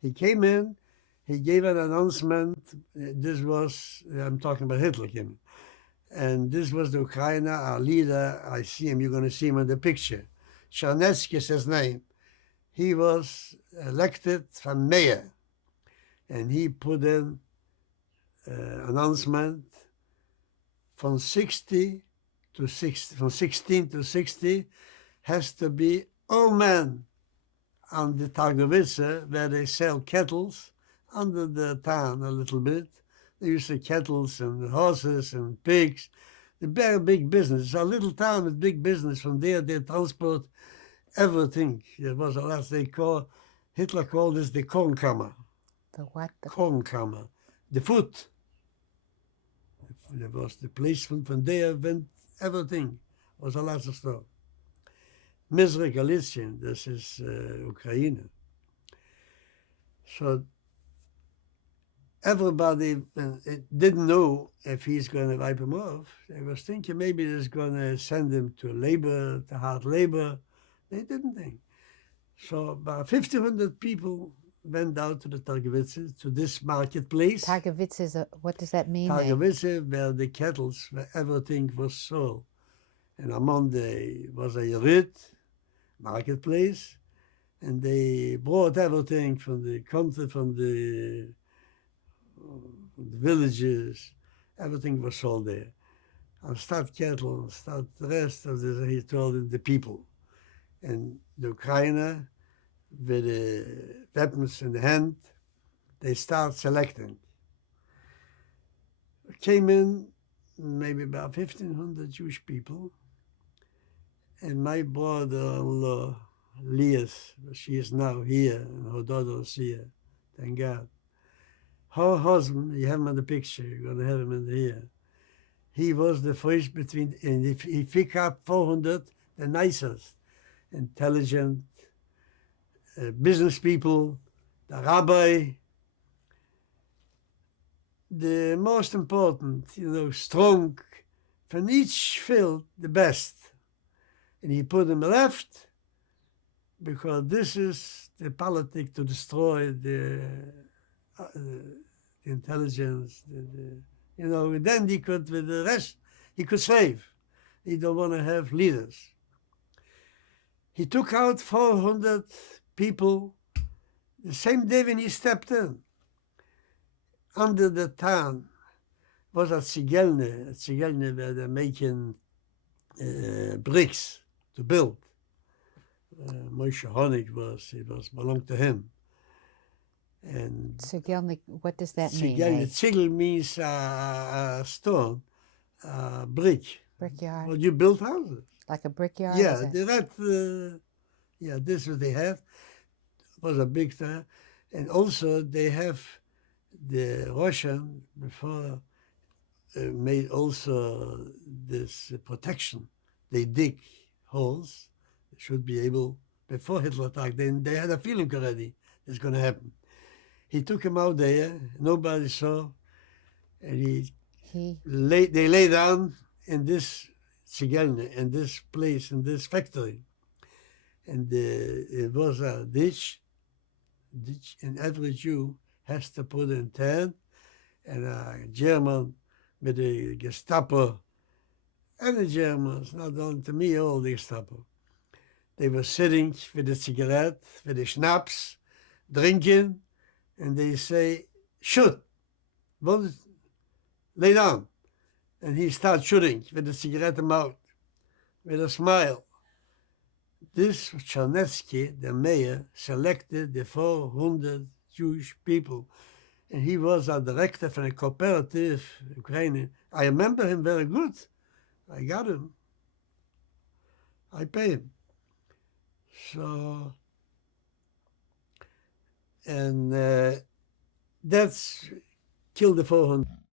He came in, he gave an announcement. This was, I'm talking about Hitler came in. And this was the Ukraine, our leader. I see him, you're going to see him in the picture. Charnetsky is his name. He was elected from mayor. And he put in announcement from 60 to 60, from 16 to 60 has to be all men on the Targovice where they sell kettles under the town a little bit. They used to kettles and horses and pigs. The very big business. It's a little town with big business. From there they transport everything. There was a lot they call, Hitler called this the Kornkammer. The what? The Kornkammer. The food. There was the place from there went everything. Was a lot of stuff. Mizrach Galicia, this is Ukraine. So everybody didn't know if he's going to wipe him off. They was thinking maybe he's going to send him to labor, to hard labor. They didn't think. So about 1,500 people went out to the Targovice, to this marketplace. Targovice is what does that mean? Targovice, where the kettles, where everything was sold. And among was a Yerit marketplace, and they brought everything from the country, from the villages. Everything was sold there. And start cattle, start the rest of the, he told the people. And the Ukrainer, with the weapons in the hand, they start selecting. Came in maybe about 1,500 Jewish people, and my brother-in-law, Lias, she is now here, and her daughter is here, thank God. Her husband, you have him in the picture, you're going to have him in here. He was the first between, and he picked up 400, the nicest, intelligent business people, the rabbi, the most important, strong, from each field, the best. And he put them left, because this is the politics to destroy the intelligence, then he could, with the rest, he could save. He don't want to have leaders. He took out 400 people the same day when he stepped in. Under the town was a Tzigelne where they're making bricks to build. Moshe Honig belonged to him. And Tzigelnik, what does that mean? Tzigel means stone, brick. Brickyard. Well, you build houses. Like a brickyard? Yeah, this is what they had. It was a big time. And also they have the Russian before made also this protection. They dig holes. They should be able, before Hitler attacked, they had a feeling already it's going to happen. He took him out there, nobody saw, and they lay down in this Tzigelne, in this place, in this factory. And it was a ditch, and every Jew has to put in tent, and a German with the Gestapo, and the Germans, not only to me, all the Gestapo. They were sitting with a cigarette, with a schnapps, drinking, and they say, shoot, lay down. And he starts shooting with the cigarette mouth, with a smile. This Charnetsky, the mayor, selected the 400 Jewish people, and he was a director for a cooperative, Ukraine. I remember him very good. I got him. I paid him. So, and that's killed the 400.